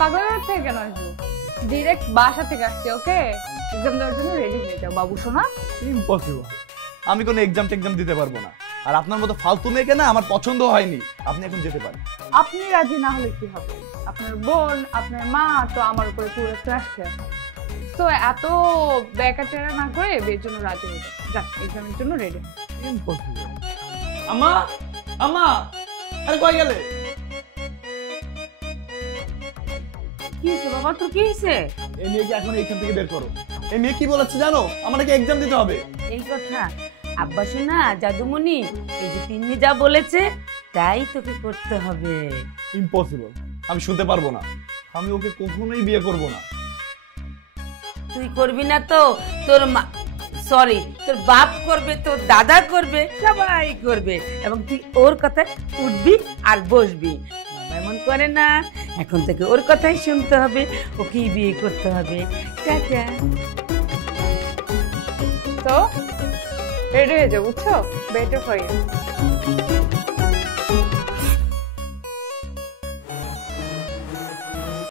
পাগলার থেকে কেন আসবো? ডিরেক্ট বাসা থেকে আসছে। ওকে, এক্সাম দেওয়ার জন্য রেডি হয়ে যাও বাবু সোনা। ইম্পসিবল, আমি কোনো এক্সাম দিতে পারবো না। আর আপনার মতো ফালতু মেয়েকে না আমার পছন্দ হয়নি। আপনি এখন যেতে পারেন। আপনি রাজি না হলে কি হবে? আপনার বোন, আপনার মা তো আমার উপরে পুরো ক্রাশ খেয়ে, তো এত বেকারটেরা না করে বিয়ের জন্য রাজি হয়ে যাও। যাক, এক্সামের জন্য রেডি। ইম্পসিবল। আম্মা, আম্মা, আরে কই গেলে? কি হয়েছে বাবা, তোর কি হয়েছে? এই মেয়েকে এখন এইখান থেকে বের করো। এই মেয়ে কি বলেছে জানো? আমাকে এক্সাম দিতে হবে। এই কথা আব্বা শোনা, জাদুমণি এই যে তিন্নি যা বলেছে তাই তোকে করতে হবে। ইম্পসিবল, আমি শুনতে পারবো না। আমি ওকে কখনোই বিয়ে করব না। তুই করবি না তো তোর মা, সরি তোর বাপ করবে, তোর দাদা করবে, সবাই করবে, এবং তুই ওর কথায় উঠবি আর বসবি। বাবা এমন করে না, এখন থেকে ওর কথাই শুনতে হবে, ওকেই বিয়ে করতে হবে। টাটা। তো রেডি হয়ে যাও, বুঝছো? Better for you.